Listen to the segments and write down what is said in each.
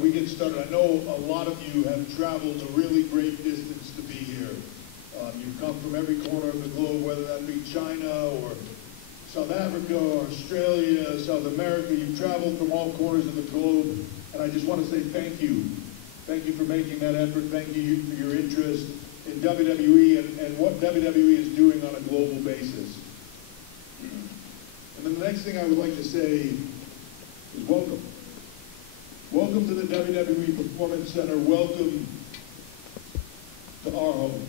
we get started, I know a lot of you have traveled a really great distance to be here. You've come from every corner of the globe, whether that be China or South Africa or Australia, South America. You've traveled from all corners of the globe, and I just want to say thank you. Thank you for making that effort. Thank you for your interest in WWE and what WWE is doing on a global basis. And then the next thing I would like to say is welcome. Welcome to the WWE Performance Center. Welcome to our home.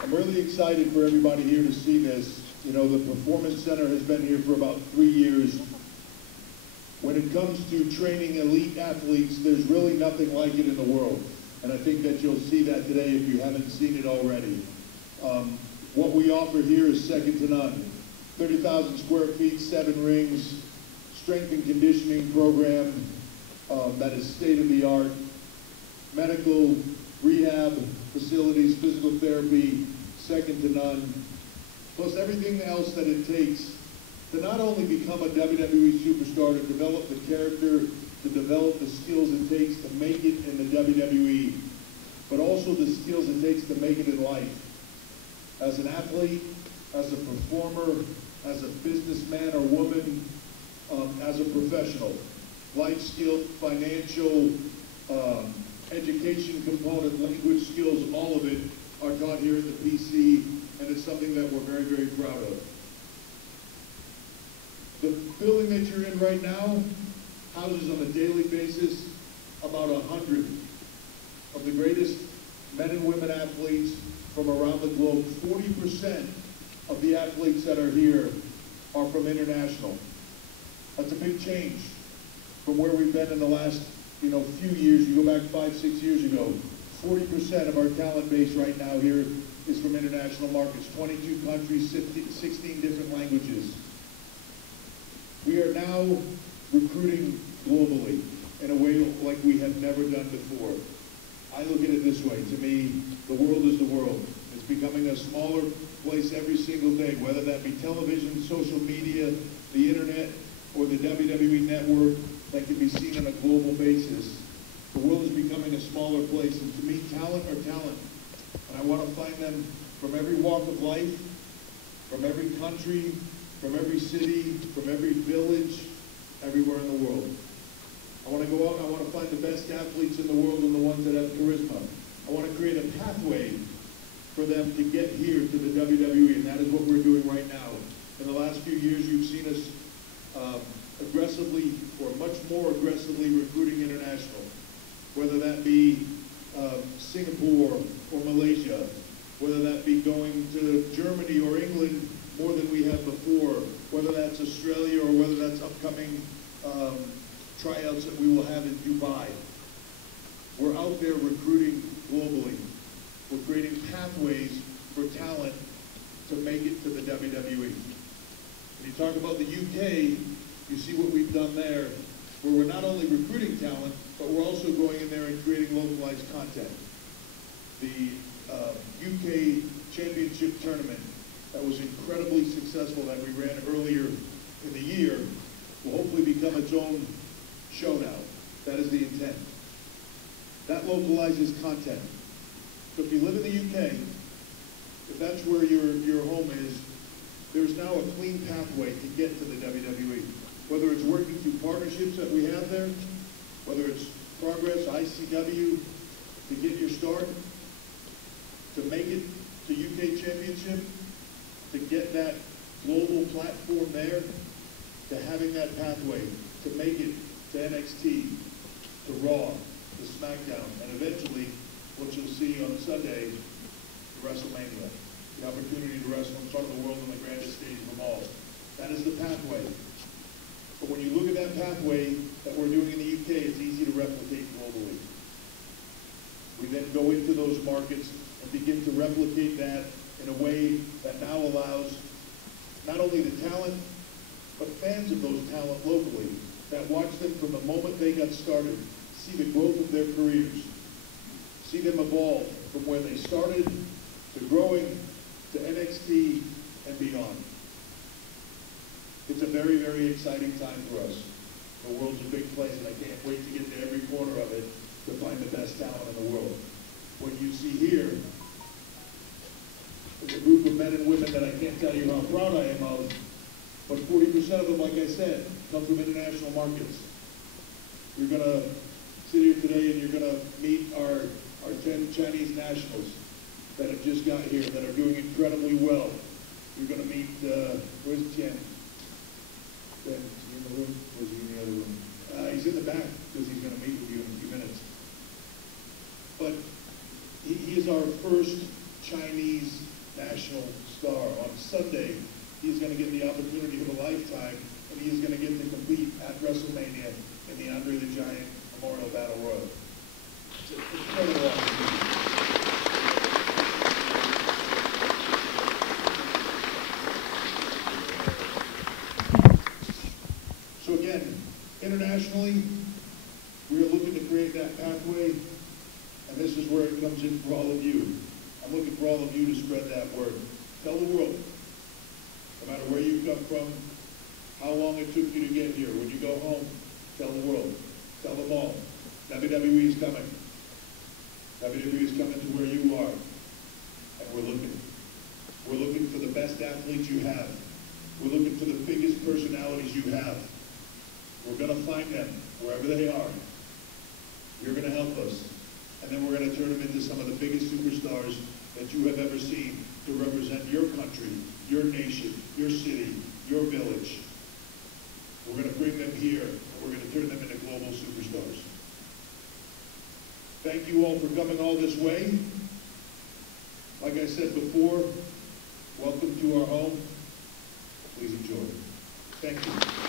I'm really excited for everybody here to see this. You know, the Performance Center has been here for about 3 years. When it comes to training elite athletes, there's really nothing like it in the world. And I think that you'll see that today if you haven't seen it already. What we offer here is second to none. 30,000 square feet, 7 rings, strength and conditioning program that is state-of-the-art, medical, rehab facilities, physical therapy, second to none, plus everything else that it takes to not only become a WWE superstar, to develop the character, to develop the skills it takes to make it in the WWE, but also the skills it takes to make it in life. As an athlete, as a performer, as a businessman or woman, as a professional. Life skills, financial, education component, language skills, all of it are taught here at the PC, and it's something that we're very, very proud of. The building that you're in right now houses on a daily basis about 100 of the greatest men and women athletes from around the globe. 40% of the athletes that are here are from international. That's a big change from where we've been in the last, few years. You go back 5, 6 years ago, 40% of our talent base right now here is from international markets, 22 countries, 16 different languages. We are now recruiting globally in a way like we have never done before. I look at it this way. To me, the world is the world. It's becoming a smaller place every single day, whether that be television, social media, the internet, or the WWE network that can be seen on a global basis. The world is becoming a smaller place, and to me, talent are talent. And I want to find them from every walk of life, from every country, from every city, from every village, everywhere in the world. I want to go out and I want to find the best athletes in the world and the ones that have charisma. I want to create a pathway for them to get here to the WWE, and that is what we're doing right now. In the last few years, you've seen us aggressively, or much more aggressively, recruiting international, whether that be Singapore or Malaysia, whether that be going to Germany or England more than we have before, whether that's Australia or whether that's upcoming tryouts that we will have in Dubai. We're out there recruiting globally. We're creating pathways for talent to make it to the WWE. When you talk about the UK, you see what we've done there, where we're not only recruiting talent, but we're also going in there and creating localized content. The UK Championship Tournament that was incredibly successful that we ran earlier in the year will hopefully become its own show now. That is the intent. That localizes content. So if you live in the UK, if that's where your home is, there's now a clean pathway to get to the WWE. Whether it's working through partnerships that we have there, whether it's Progress, ICW, to get your start, to make it to UK Championship, to get that global platform there, to having that pathway, to make it to NXT, to Raw, to SmackDown, and eventually, what you'll see on Sunday, to Wrestlemania, the opportunity to wrestle in front of the world on the grandest stage of them all. That is the pathway. But when you look at that pathway that we're doing in the UK, it's easy to replicate globally. We then go into those markets and begin to replicate that in a way that now allows not only the talent, but fans of those talent locally that watch them from the moment they got started, see the growth of their careers, see them evolve from where they started to growing to NXT and beyond. It's a very, very exciting time for us. The world's a big place, and I can't wait to get to every corner of it to find the best talent in the world. What you see here is a group of men and women that I can't tell you how proud I am of, but 40% of them, like I said, come from international markets. You're going to sit here today and you're going to meet our 10 Chinese nationals that have just got here, that are doing incredibly well. You're going to meet, where's Tian? Ben, is he in the room? Or is he in the other room? He's in the back because he's going to meet with you in a few minutes. But he is our first Chinese national star. On Sunday, he's going to get the opportunity of a lifetime, and he is going to get to compete at Wrestlemania in the Andre the Giant Memorial Battle Royal. It's an incredible opportunity. So again, internationally, we are looking to create that pathway, and this is where it comes in for all of you. I'm looking for all of you to spread that word. Tell the world, no matter where you come from, how long it took you to get here. When you go home, tell the world. Tell them all. WWE is coming. WWE is coming to where you are. And we're looking. We're looking for the best athletes you have. We're looking for the biggest personalities you have. We're going to find them wherever they are. You're going to help us. And then we're going to turn them into some of the biggest superstars that you have ever seen to represent your country, your nation, your city, your village. We're going to bring them here, and we're going to turn them into global superstars. Thank you all for coming all this way. Like I said before, welcome to our home. Please enjoy. Thank you.